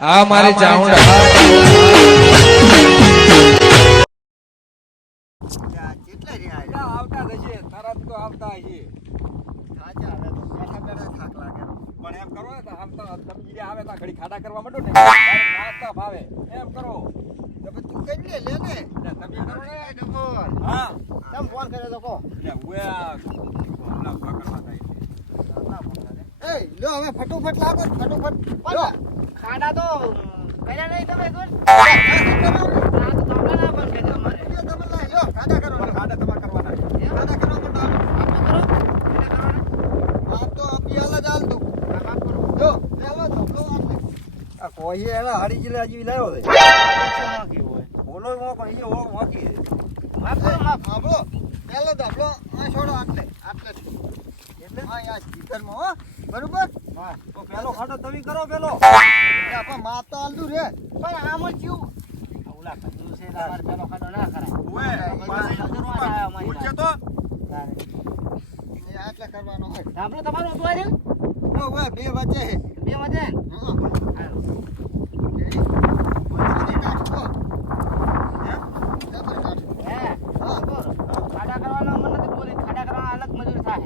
આ મારી ચાઉંડા કેટલા રહ્યા આવતા હશે તરત તો આવતા હશે સાચા હવે તો બેઠા બેઠા થાક લાગે પણ એમ કરો ને તો આવે તો ઘડી ખાડા કરવા માંડો ને નાસ્તા ભાવે એમ કરો તો તું કઈ લે લે ને તમે કરો ને એ હા. તમ ફોન કર્યો તો કહો એટલે આ કરવા થાય એ લો હવે ફટોફટ લાગો ફટોફટ લો. ખાડા તો કર્યા નહીં તમે કોઈ કોઈ એના હાડી જિલ્લા હજી લાવ્યો છે. હોય બોલો પણ ઓળખ. માફ માફ. સાંભળો, દાખલો આ છોડો આટલે, આટલે. એટલે હા યાર સ્પીકરમાં હો, બરોબર? હા તો પહેલો ખાડો તમે કરો પેલો આપણે માપ તો હાલતું રે. પણ આમાં જ જીવ ઓલા કંજૂસ છે તમારે પેલો ખાડો ના કરાય ઉએ પાછી ભૂલ છે તો આટલે કરવાનો હોય. આપણો તમારો ઊભો જો, હવે બે વચ્ચે છે. બે કાઢો. હે? જબર કાઢો. હે હા. બોલો ખાડા કરવાનો મને નથી બોલી ખાડા કરવાનો અલગ મજૂરી થાય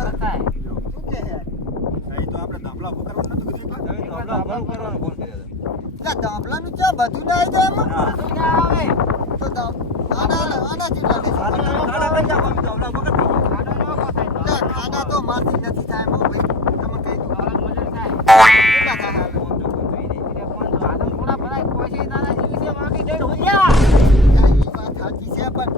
અલગ થાય શું કહે છે? એ તો આપણે ધાબળા ઊભા કરવાનું નતું કીધું તમે તો ધાબળા ઊભા કરવાનો ફોન કર્યો લા, ધાબળાનું ચા બધું ના આવી જાય એમાં? હા બધું ક્યાં આવે તો ધાબ- આના- આના જેટલા દેશો. ખાડા કરી નાખો અમે ધાબળા ઊભા કરી નાખો. ખાડો ન કોસાય લા, ખાડા તો મારથી નથી થાય એમાં ભાઈ. તમે કહી દો. અલગ મજૂરી થાય કેટલા થાય હાલ? એટલે પાંચસો આદમ થોડા ભરાય કોઈ દાદા જેવી છે માગી જઈને હોલ્યા યા, ઈ વાત સાચી છે પણ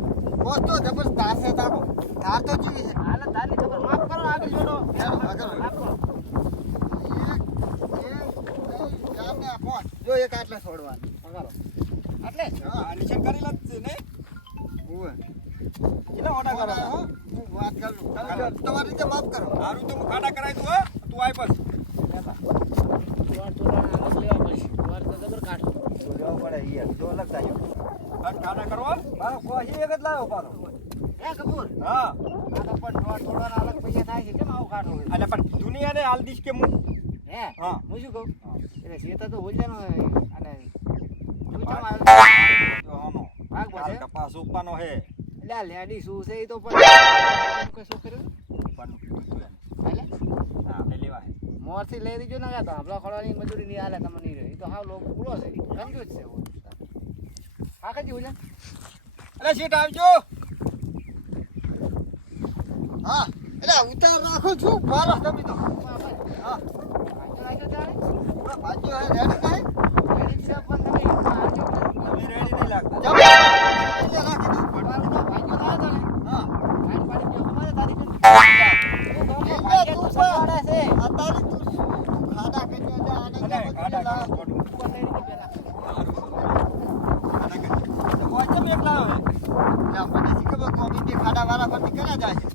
બોસ તો જબરદસ્ત ધાર છે તારો. ધાર તો જેવી છે. હાલત તારી ખબર માફ કરો આગળ જોડો ચાલો, આગળ. માફ કરો એક, બે, ત્રણ, ચાર ને આ પાંચ. જો એક આટલે છોડવાનું. પકડો. એટલે હા. આ નિશાન કરેલા જ છે ને ઉવે. કેટલા ઓટા પકડો, કરેલા હો. હું વાત કરું. તમે જો તમારી રીતે માફ કરો. સારું તો હું ખાડા કરાવી દઉં હો તું આય બસ ચોર ચોરાના અલગ લેવા પડશે ચોર તો જબર કાઢો લેવા પડે યાર જો અલગ થાય આ ખાડા કરવા મારો કોઈ એક જ લાવ્યો પાછો હે કપૂર હા આ તો પણ ચોર ચોરાના અલગ પૈસા થાય છે કેમ આવું કાઢો એટલે પણ દુનિયાને હાલ દીશ કે હું હે? હા. હું શું કહું? એટલે શેતા તો હોલ્યાનો અને તું ચમ આવ્યો? જો આનો. ભાગ બોલે કપાસ ઉપવાનો હે. એટલે આ લેડી શું છે એ તો પણ કોઈ શું કર્યું પણ પૂછ્યું એમ. એટલે હા લે લેવા હે મોરથી લઈ દીજો ને તો હમણાં ખોળવાની મજૂરી નહીં હાલે તમને નહીં રહે તો હાવ લોકો પૂરો છે કંજૂસ છે હા કજી હોલ્યા અરે સીટ આવજો હા એટલે ઉતાર રાખો છું મારો તમે તો હા ભાજ્યો હે રેડી થાય રેડી નહીં લાગતા જમ એટલે રાખી દઉં હા આ તારી તું તું ખાડા કરજો જા આને અરે ક્યાં ખાડા બધું કરો લાવ. ખોટું. ખાડા કરી. તો કોઈ કેમ એક લાવ્યો હે? જા, મને શી ખબર કોમી તે ખાડા વાળા પરથી ક્યાં જાય છે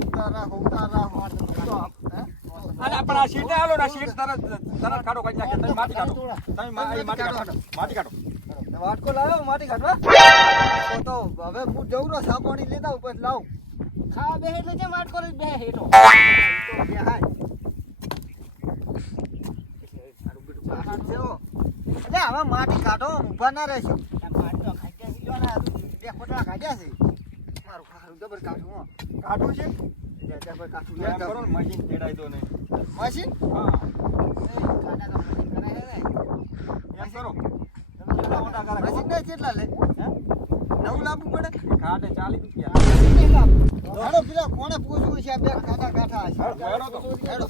ઉતાર રાખો ઉતાર રાખો તો આપ- હે? અરે પણ આ સીટે હાલો ને આ સીટ તરત તરત ખાડો કાઢી નાખે તમે માટી કાઢો. તમે માટી કાઢો માટી કાઢો. વાટકો લાવ્યો માટી કાઢવા? તો હવે હું જઉં ને સા લેતા ઉપર લાવું. ખાવા બે એટલે જેમ વાટ કરો બે હેઠો તો બે હાય. એટલે હવે માટી કાઢો ઊભા ના રહેશો. બે ખોટા કાઢ્યા છે. મારું ખારું જબર કાઢું હો. કાઢું છે? જબર કાઢું. તો નહીં મશીન મશીન? હા એમ કરો કેટલા લે? નવું લાવવું પડે ખાટે ચાલી રૂપિયા હાલો પેલા કોને પૂછવું છે બે ખાટા કાઠા હશે હેડો તો. હેડો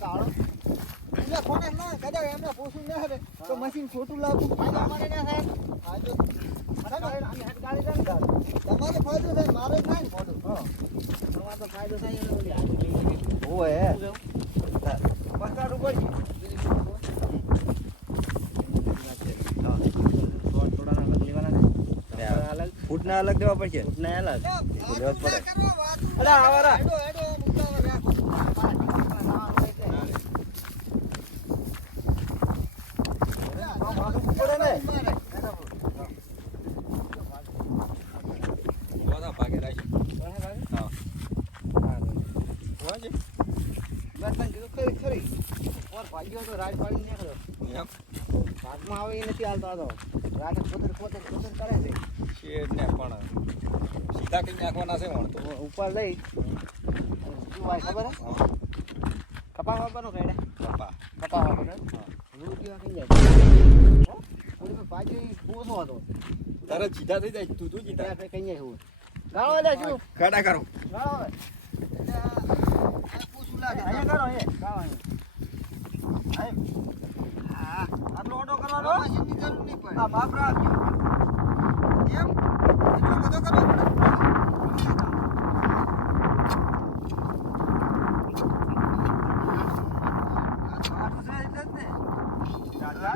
પેલા કોને ના કદાચ એમને પૂછવું ના હરે તો મશીન ખોટું લાવવું ફાયદો મને ના થાય ફાયદો તમારે ફાયદો થાય મારે થાય ને ફોટો તમારે તો ફાયદો ઓય પચાસ રૂપિયા ફૂટના અલગ દેવા પડશે ફૂટના અલગ દેવા પડે. અરે આવારા ભાગ્યો તો રાજ પાડીને નીકળ્યો ભાગમાં આવે એ નથી હાલતો આ તો. રાતે પોતે પોતે પોતે કરે છે. શેઠને પણ સીધા કઈ નાખવાના છે પણ તો. ઉપર લઈ. શું હોય ખબર કપા વાપરનો કેડે પપ્પા કપા વાપરનો રૂપિયા કઈ જાય? પાછી પોસો હતો. તારે સીધા થઈ જાય તું તું સીધા. કઈ જાય હું. ગાળો લે શું? ખાડા કરો. ગાળો પૂછું લાગે. અહીંયા ગાળો એ ગાળો હા. આટલો ઓટો આ મશીનની જરૂર નહીં પડે. આ માપ રાખજો એટલો બધો કરવો પડે? દાદા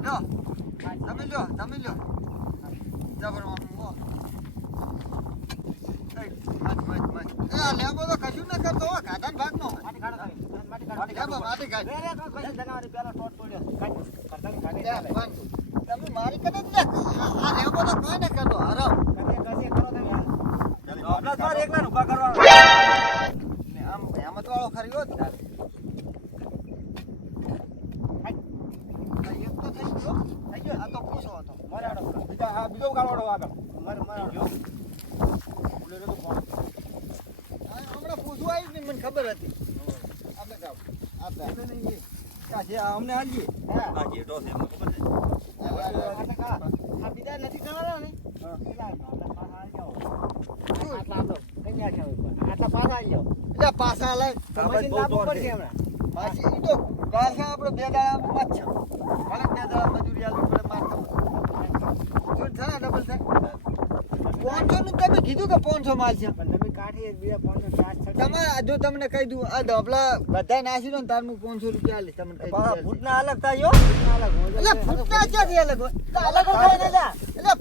લો. તમે લો. તમે લેબો તો કશું ના કરતો હો, ભાગનો હોય. માટી કાઢ. રે, તો પડ્યો. કરતા ચાલે. મારી જ આ- લેબો તો કોઈ ના કરતો, કરો. તો એકલા ઊભા કરવા ને આમ મહેમત વાળો ખરી હોત ને. એક તો થઈ ગયો. આ તો પૂછો હતો. બીજા હા બીજો ગાળો આગળ મર મરાડો. આ હમણાં પૂછવું આવ્યું ને મને ખબર હતી આપણે જાઓ. આપણે. આ જે અમને આલીએ હા. આ જે ડોસ ખબર છે આ બીજા નથી કરવાના ને? છે. એટલે પાછા બાજુ હમણાં. પાછી તો પાછા આપણે બે દાડામાં વાત છે. ભલે બે દાડા મજૂરી આલવી પડે માર ખાવું. થાય ડબલ થાય? પાંચસો નું તમે કીધું કે પાંચસો માલ છે પણ તમે કાઢી એક બે પાંચ ચાર છ તમે આ જો તમને કહી દઉં આ ધોપલા બધા નાસી દો ને તાર હું પાંચસો રૂપિયા આલીશ તમને કહી દઉં ફૂટના અલગ થાય એટલે ફૂટના ક્યાંથી અલગ અલગ જ હોય ને લ્યા. એટલે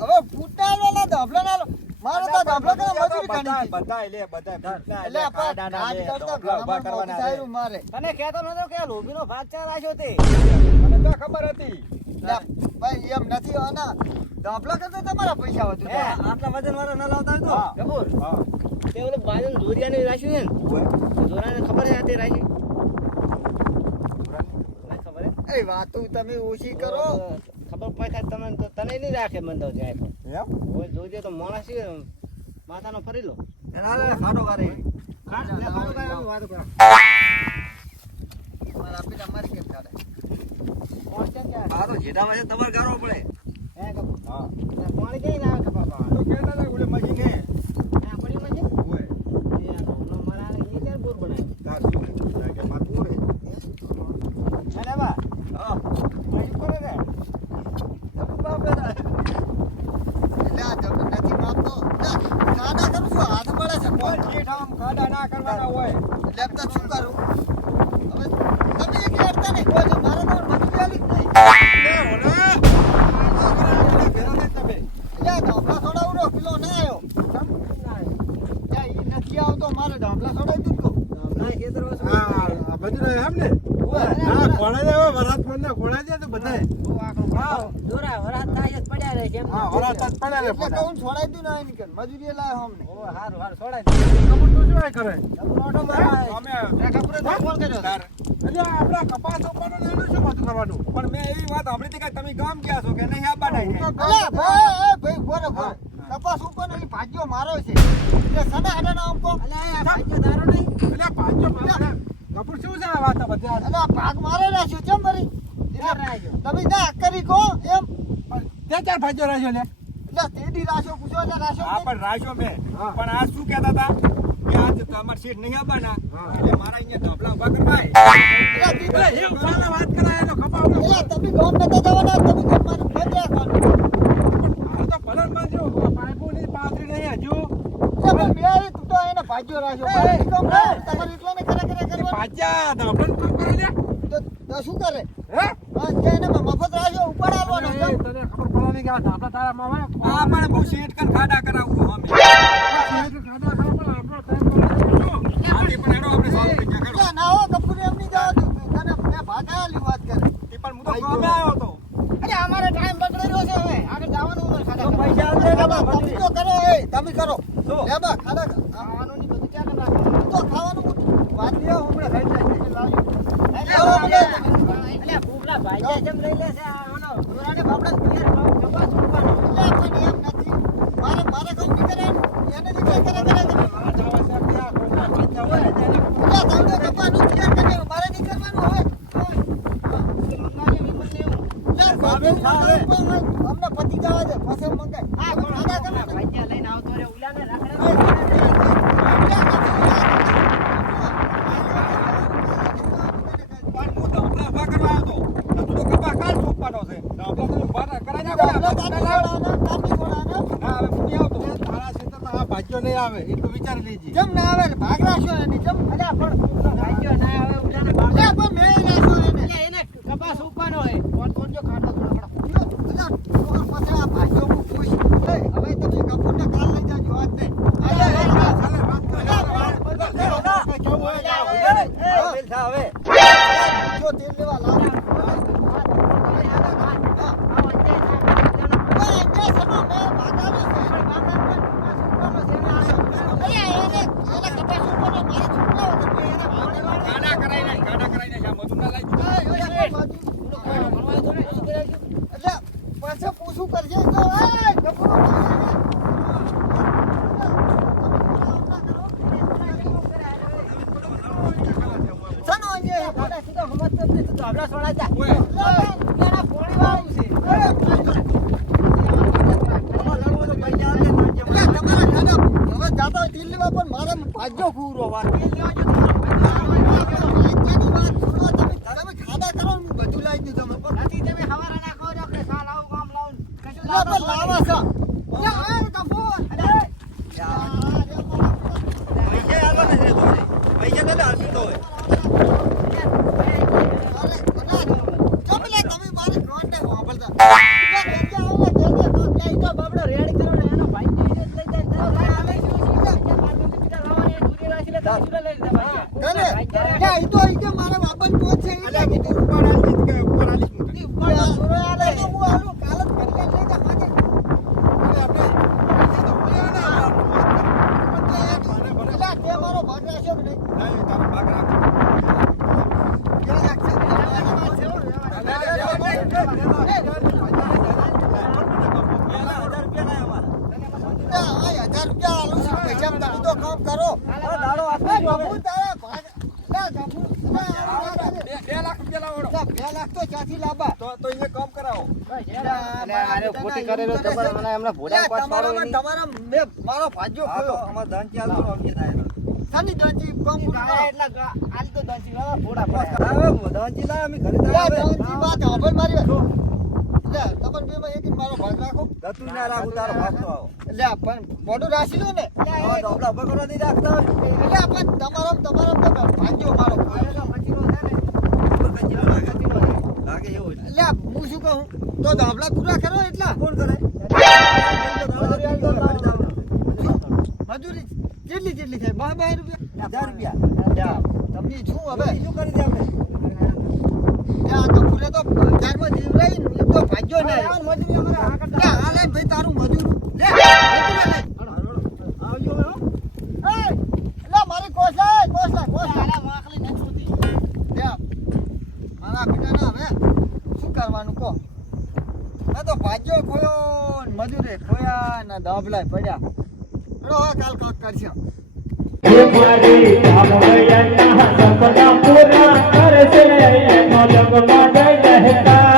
હવે ફૂટના આલો ને ના આલો. મારે તો ધોપલા કરે મજૂરી ઘણી બધા લે બધા એટલે આપણે કાંડાના કરતા ઢોકળા કરવાના મોટું મારે. તને કહેતો નતો કે લોભીનો ભાગ ચાર રાખ્યો તે? મને તો ખબર હતી. ભાઈ એમ નથી આના ધોપલા કરતા તમારા પૈસા વધુ આટલા વજન વાળા ના લાવતા હા. કપૂર હા. તે ઓલું બાજુ દોરિયાને રાખ્યું છે ને? દોરાને ખબર છે તે રાખ્યું? ખબર હે એ વાતો તમે ઓછી કરો. ખબર પડે તમને તો તને નહીં રાખે મને તો જાય તો. જોજે તો માણસ માથાનો ફરી લો. ખાડો કરે કાઢો, અમે વાતો કરો. મારા આપીને અમારી કેમ કાઢે કોણ છે તો જેઠામાં છે તમારે ગાળવો પડે. હે. હા. પાણી ક્યાંય ના પાવા? તો હતા ઓલે મશીન હે આ પાણીમાં છે? ઓય એ આ ઘઉંનો મરાને એ ક્યારે બોર બનાવ્યો? તાર શું હે? કે માથું ઓળે હે ને બા? હા પાણી કરે છે? તમે બાપ બેટા એટલે આ તમે નથી માપતો લ્યા, કાઢા કરું છું હાથ પડે છે કોઈ જેઠામ ખાડા ના કરવાના હોય લેપતા શું કરું હવે તમે એક લેતા નહીં કોઈ જો મારે તો મજૂરી આલી જ નહીં લે ઓલા આ ભેરા ને તમે એટલે ઢોકળા છોડાવડો પેલો ના આવ્યો ઈ આવતો મારે ઢોકળા છોડાવી દીધું વસ્તુ. આ બધું એમ ને? હા ખોળાઈ જાય વરાત ને ખોળાઈ જાય તો બધાય. દોરા વરાત થાય જ પડ્યા રહે છે એમ. હા વરાત જ પડે ને એટલે કહું છોડાવી દીધું ના એની મજૂરી લાવ્યો અમને ઓ, હારું, હારું, છોડાય દે. તો શું કરે? ઓટો. અમે ત્યાં ફોન કર્યો તાર એટલે આપડા કપાસ ઉપરનો એનું શું બધું કરવાનું? પણ મેં એવી વાત સાંભળી કે તમે ગામ ગયા છો કે નહીં આ હું તો? અલા ભાઈ ભાઈ બોરે કપાસ ઉપર ભાગ્યો મારો છે. એટલે સડા હડા આમ કો અલ્યા, ભાગ્ય દારો નહીં. એટલે પાછો મારે કપૂર શું છે વાત બધા અલા ભાગ મારો રાખ્યો ચમ ભરી તમે ના કરી કો એમ. ત્યાં ચાર ભાઈઓ રાખ્યો લે? એટલે તેડી રાખ્યો પૂછો એટલે રાખ્યો હા પણ રાખ્યો મેં. પણ આ શું કહેતા હતા? કે આજ તમારે સીટ નહીં આવવાના એટલે મારા અહીંયા ઢાબલા ઊભા કરવા એટલે વાત કરાય એનો. એટલે તમે ગામ નતા જવાના તમે ગામ મારે બંધ રાખવાનું હાલ તો ભલન બાંધ્યો આ પાઇપો ની પાથરી નહીં હજુ એટલે ભાઈ બે તું તો એને ભાગ્યો રાખ્યો મારે ઈ કામ ના, તમારે એકલાને કરે કરે કરવાનું પાછા ધાબળન કામ કરે લે તો તો શું કરે હે હા, જે એને મફત રાખ્યો ઉપાડ આવવાનો તને તને ખબર પડે નહીં કે આ ધાબળા તારા મામા આ પણ હું સીટ કન ખાડા કરાવું અમે ખાધા ખાવા પણ આપણો ટાઈમ પડે શું આથી પણ હેડો આપણે સોલ્વ થઈ ગયા એટલે ના હો કપૂર એમ નહીં જવા દઉં. તને મેં ભાગાયેલી વાત કરે એ પણ હું તો ગામે આવ્યો હતો અરે અમારે ટાઈમ બગડેલો છે હવે આગળ જવાનું હોય ખાડા તો કરવા. પૈસા આપજે ને બાબા, બાબા, તમે તો કરો એ તમે કરો શું? લે બા ખાડા ખાવાનું નહીં બધું ક્યાં કરી નાખવાનું? તો ખાવાનું વાત નહીં આવે, હમણાં ખાઈ જાય. એ લાવો. ભાગ્યા જેમ લઈ લેશે આ આનો દોરાને બાપડા ઘેર કપાસ ઉગવાનો. એટલે પણ એમ નથી મારે મારે કહું નીકળે એને જ કરે કરે કરે કરે. આ જાવા સાહેબ ત્યાં કોઈના ભાગ્યા હોય ને એને એટલે તમને કપાનું તૈયાર કરી દેવું. મારે નહીં કરવાનું હોય મંગાવી વિમલને એવું. એટલે ભાભી અમને પતિ જવા દે પછી મંગાય હા, તમે પણ ખાધા કરો ને. ભાગ્યા લઈને આવતો રે ઉલાને રાખડે પણ હું તો હમણાં ઊભા કરવા આવ્યો હતો. તું તો કપા કાલ સોંપવાનો છે. તો આપણે તો ઊભા ના- કરાઈ નાખો ને. આપણે કાપી છોડાના, કાપી છોડાના. ના, હવે હું નહીં આવતો. તારા ક્ષેત્રમાં આ ભાગ્યો નહીં આવે એટલું વિચારી લેજે. જમ ના આવે ભાગ રાખ્યો એની જમ અલ્યા પણ. ભાગ્યો ના આવે ઉઠાને ભાગ પણ મેં રાખ્યો એને. એને કપાસ ઉગવાનો હોય. કોણ કોણ જો ખાટો થોડો અલા, તો પછી આ ભાઈઓ હું ખુશ. એ, હવે તમે કપૂરને કાલ લઈ જાજો, આજ નહીં. અલા, અલા, અલા. ચાલે વાત કરો. અલા, વાત કરો. અલા, કઈ કેવું હોય જાઓ. હવે. જો તેલ લેવા લાવો. ઓય, તે સમો મેં ભાગાવી છે. અલા, એને- એને કપાસ ઉપરનો મારે છોકરાઓ છે. એને ભાગાવી. ગાડા કરાઈ નાખ, ગાડા કરાઈ નાખ. આ મજૂર ના લાગી. ઓય, ઓય, બાજુ. એટલે પાછા પૂછું કરજે તો એ કપૂર સનો તમારા ખાના હવે જાતા હોય તેલ લેવા પણ મારે ભાગ્યો ખૂરો વાત ખાધા લેવા જો. ભાગ્યની વાત છોડો તમે તમે ખાડા કરો ને હું બધું લાવી તમે પણ લાવા છો પૈસા નથી હોય. પૈસા નથી આલતો હોય. અરે અલા જમલે તમે મારી નોટ ને વાપરતા એટલે ગંજા આવે દે દે તો કે તો બાબડો રેડી કરો ને એનો ભાઈ ને લઈ જાય તો કરે કે ઈ તો ઈ કે મારા બાપન પોત છે અલ્યા, કીધું ઉપર આલી દીધું કે ઉપર આલી જ મૂકી. ઉપર સુરો આલે તો હું આલું કાલ જ કરી લઈ જા માજે એટલે આપણે પૈસા તો મળ્યા ને આપણે. એટલે તે મારો ભાગ રાખ્યો કે નહીં નહીં, તારો ભાગ રાખો. કે રાખશે મારી વાત છે હો. આ હજાર રૂપિયા આલું છું પૈસા તમે તો કામ કરો એ બાપુ તારા ભાગ ના બાપુ બે બે લાખ રૂપિયા લાવો વળો. બે લાખ તો ક્યાંથી લાવવા તો તો અહીંયા કામ કરાવો કરેલો મને એમને ભોળા પાસ પાડો તમારામાં તમારા મેં મારો ભાગ્યો ખોયો અમારે થાય. કામ ગાય એટલા આલ તો વાળા અમે ઘરે વાત વાત. એક ભાગ રાખો. ગતું ના રાખું, તારો ભાગ તો આવો. એટલે પણ મોઢું રાખી લો ને. નહીં રાખતા એટલે પણ તમારો તમારો ભાગ્યો મારો છે ને, લાગે. લાગે એવું. એટલે હું શું કહું તો દાબલા પૂરા કરો એટલા કોણ કરે? મજૂરી કેટલી કેટલી થાય બાર બાર રૂપિયા હજાર રૂપિયા. તમને શું હવે શું કરી દે આપણે? ત્યાં તો પૂરે તો હજારમાં જીવરાઈ તો ભાગ્યો નહીં મજૂરી અમારે આગળ હાલે ભાઈ તારું મજૂર લે કરવાનું કહો. ના તો ભાગ્યો ખોયો મજૂરે ખોયા ને દાબલા પડ્યા. હળો હા કાલ કાક કરશે કરશે મલકમાં ગઈ રહેતા